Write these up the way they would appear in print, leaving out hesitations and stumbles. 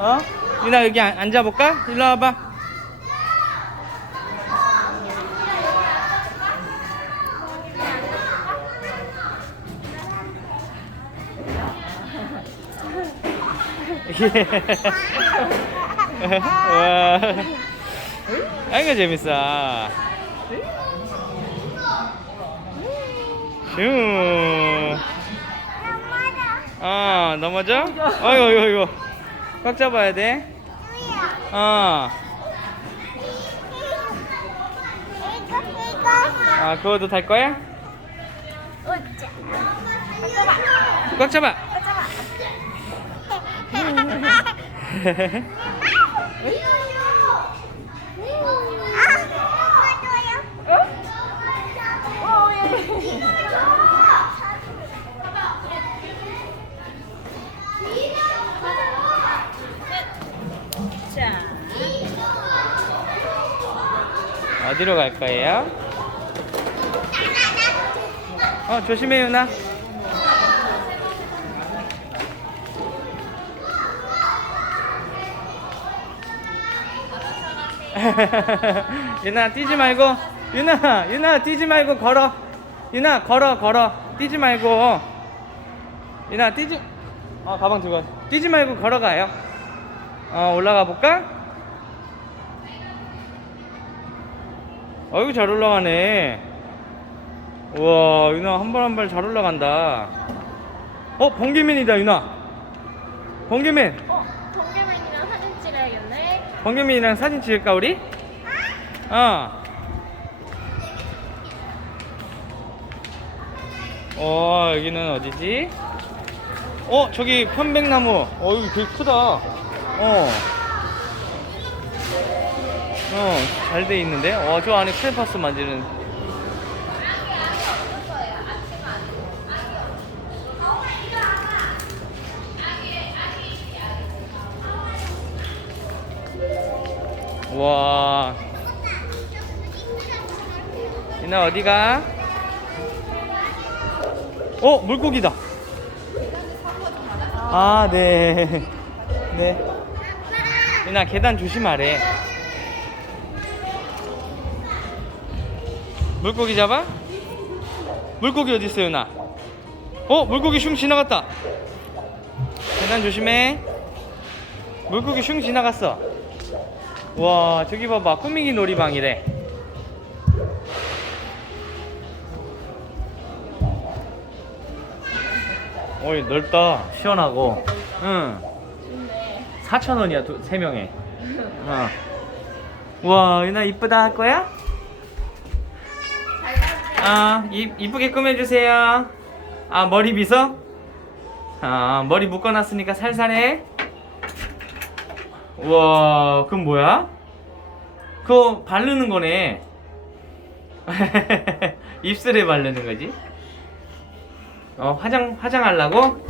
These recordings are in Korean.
어? 유나 여기 앉아볼까? 일로 와봐. 와. 아이고 재밌어. 슝. 넘어져? 어이구. 꽉 잡아야 돼. 그거도 탈 거야? 꽉 잡아. 어디로 갈 거예요? 조심해 유나. 유나 뛰지 말고. 유나 뛰지 말고 걸어. 유나 걸어 뛰지 말고. 유나 뛰지. 가방 들고 와. 뛰지 말고 걸어가요. 올라가 볼까? 어이구 잘 올라가네. 우와 유나 한 발 한 발 잘 올라간다. 번개맨이다 유나. 번개맨. 번개맨이랑 사진 찍어야겠네. 번개맨이랑 사진 찍을까 우리? 여기는 어디지? 저기 편백나무. 이거 되게 크다. 잘 돼 있는데? 저 안에 크레파스 만지는. 와. 유나 어디가? 물고기다. 네. 유나 계단 조심하래. 물고기 잡아? 물고기 어디 있어 유나? 물고기 슝 지나갔다. 계단 조심해. 물고기 슝 지나갔어. 와 저기 봐봐 꾸미기 놀이방이래. 넓다. 시원하고. 4,000원이야 3명에. 와 유나 이쁘다 할 거야? 이쁘게 꾸며주세요. 머리 빗어? 머리 묶어놨으니까 살살해. 우와 그건 뭐야? 그거 바르는 거네. 입술에 바르는 거지. 화장하려고?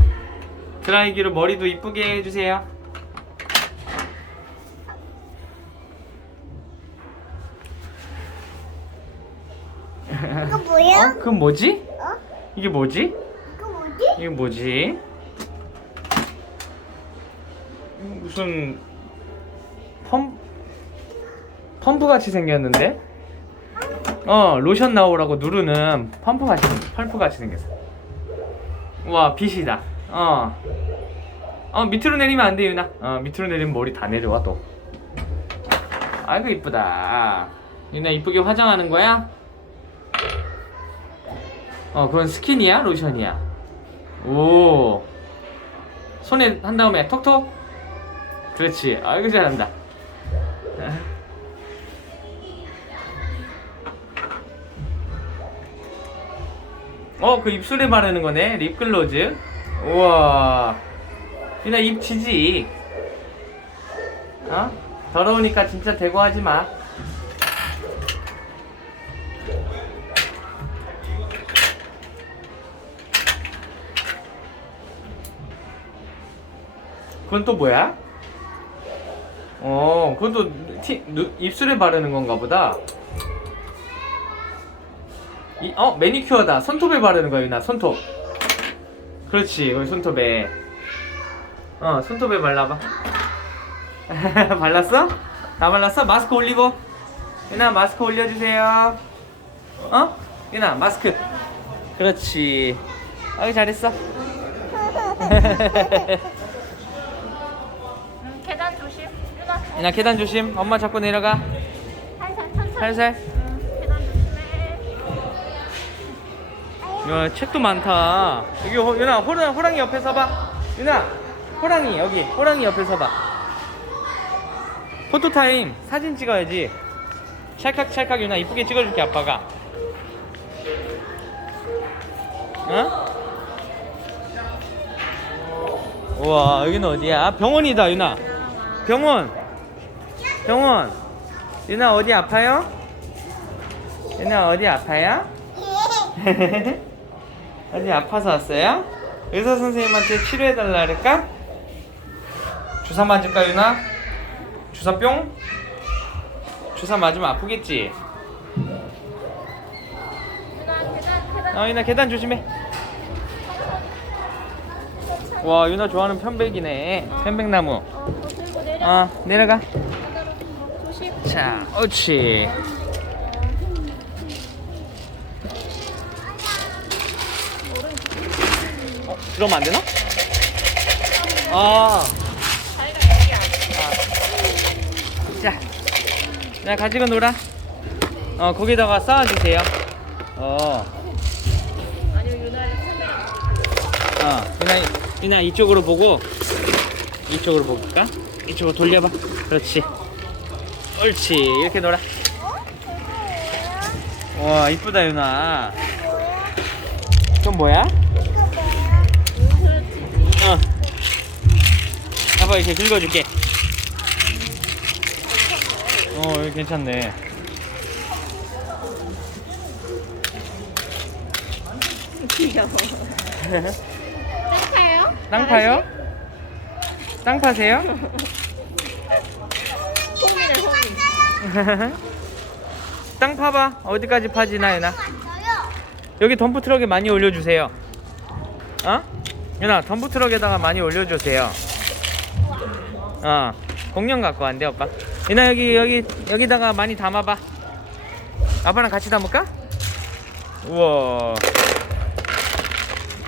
드라이기로 머리도 이쁘게 해주세요. 이거 뭐야? 그건 뭐지? 이게 뭐지? 이거 뭐지? 이게 뭐지? 무슨 펌프 같이 생겼는데? 로션 나오라고 누르는 펌프 같이 생겼어. 와 빛이다. 밑으로 내리면 안 돼 유나. 밑으로 내리면 머리 다 내려와 또. 아이고 이쁘다. 유나 이쁘게 화장하는 거야? 그건 스킨이야? 로션이야? 오 손에 한 다음에 톡톡. 그렇지. 아이고 잘한다. 그 입술에 바르는 거네. 립글로즈. 우와 유나 입 지지. 더러우니까 진짜 대고 하지마. 그건 또 뭐야? 그것도 입술에 바르는 건가 보다. 매니큐어다. 손톱에 바르는 거야, 유나. 손톱. 그렇지, 거기 손톱에. 손톱에 발라봐. 발랐어? 다 발랐어? 마스크 올리고. 유나 마스크 올려주세요. 어? 유나 마스크. 그렇지. 아유 잘했어. 계단 조심. 유나. 유나 계단 조심. 엄마 잡고 내려가. 살살 천천히. 살살. 계단 조심해. 야, 책도 많다. 여기 유나 호랑이 옆에 서봐. 유나 호랑이 여기 호랑이 옆에 서봐. 포토타임 사진 찍어야지. 찰칵찰칵 유나 이쁘게 찍어줄게 아빠가. 어? 우와 여기는 어디야? 병원이다 유나. 병원. 유나 어디 아파요? 유나 어디 아파요? 어디 아파서 왔어요? 의사 선생님한테 치료해달라 그럴까? 주사 맞을까 유나? 주사 뿅? 주사 맞으면 아프겠지? 유나 계단. 유나 계단 조심해. 와 유나 좋아하는 편백이네. 편백나무. 더 들고 내려. 내려가. 계단으로 조심. 자 옳지. 들어오면 안 되나? 자, 나 가지고 놀아. 거기다가 쌓아주세요. 아니면 유나의 유나 이쪽으로 보고 이쪽으로 볼까? 이쪽으로 돌려봐. 그렇지. 옳지. 이렇게 놀아. 와 이쁘다 유나. 그건 뭐야? 아빠 이렇게 긁어줄게. 여기 괜찮네. 귀여워. 땅파요? 땅 파요? 땅 파세요? 송이네 송이. 땅 파봐. 어디까지 파지나 유나? 여기 덤프 트럭에 많이 올려주세요. 유나 덤프 트럭에다가 많이 올려주세요. 공룡 갖고 왔는데 오빠. 유나 여기다가 많이 담아봐. 아빠랑 같이 담을까? 우와.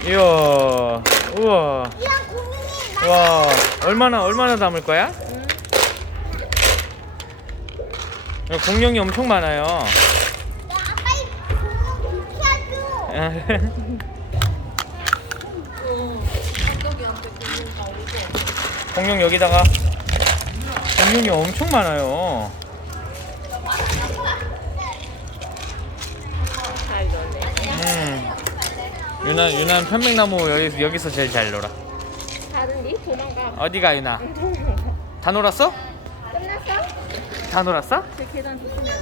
이야. 우와. 와 얼마나 담을 거야? 여기 공룡이 엄청 많아요. 공룡 여기다가. 공룡이 엄청 많아요. 잘 노네. 유나는 편백나무 여기서 제일 잘 놀아. 다른디? 도망가. 어디가 유나? 다 놀았어? 끝났어? 다 놀았어? 저 계단 조심해야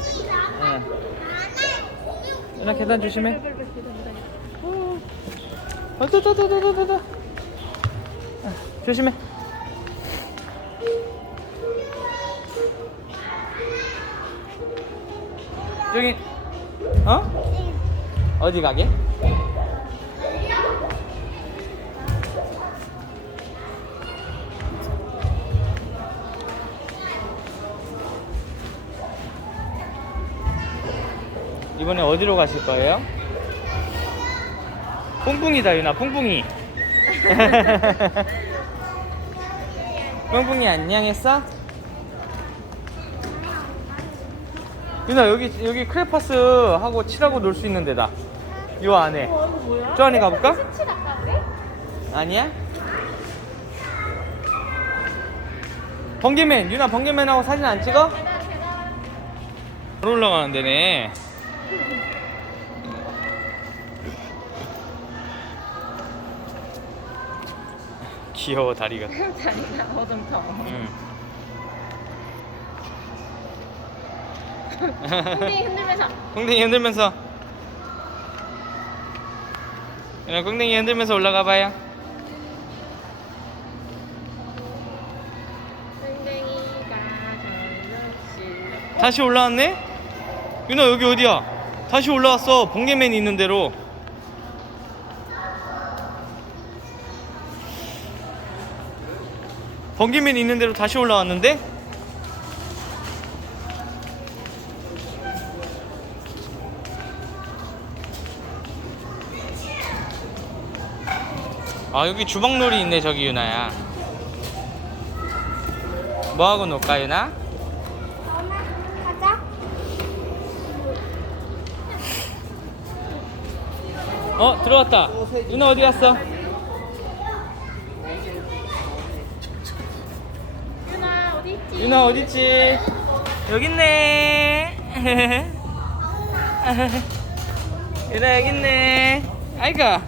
돼. 유나 계단 조심해. 조심해. 저기 어디 가게? 이번에 어디로 가실 거예요? 뿡뿡이다 유나 뿡뿡이. 뿡뿡이 안녕했어? 유나 여기 크레파스 하고 칠하고 놀 수 있는 데다. 요 안에. 이거 뭐야? 저 안에 가볼까? 스치 낚았네? 아니야? 번개맨 유나 번개맨하고 사진 안 찍어? 계단. 잘 올라가는 데네. 귀여워 다리가. 다리가 어둠터. 응. 엉덩이 흔들면서. 꽁댕이 흔들면서. 그냥 꽁댕이 흔들면서 올라가 봐요. 엉덩이가 절로 다시 올라왔네? 유나 여기 어디야? 다시 올라왔어. 번개맨이 있는 대로. 번개맨이 있는 대로 다시 올라왔는데? 아 여기 주먹놀이 있네 저기 유나야. 뭐하고 놀까 유나? 가자. 들어왔다. 유나 어디 갔어? 유나 어디 있지? 유나 어딨지? 여기 있네. 유나 여기 있네. 아이가.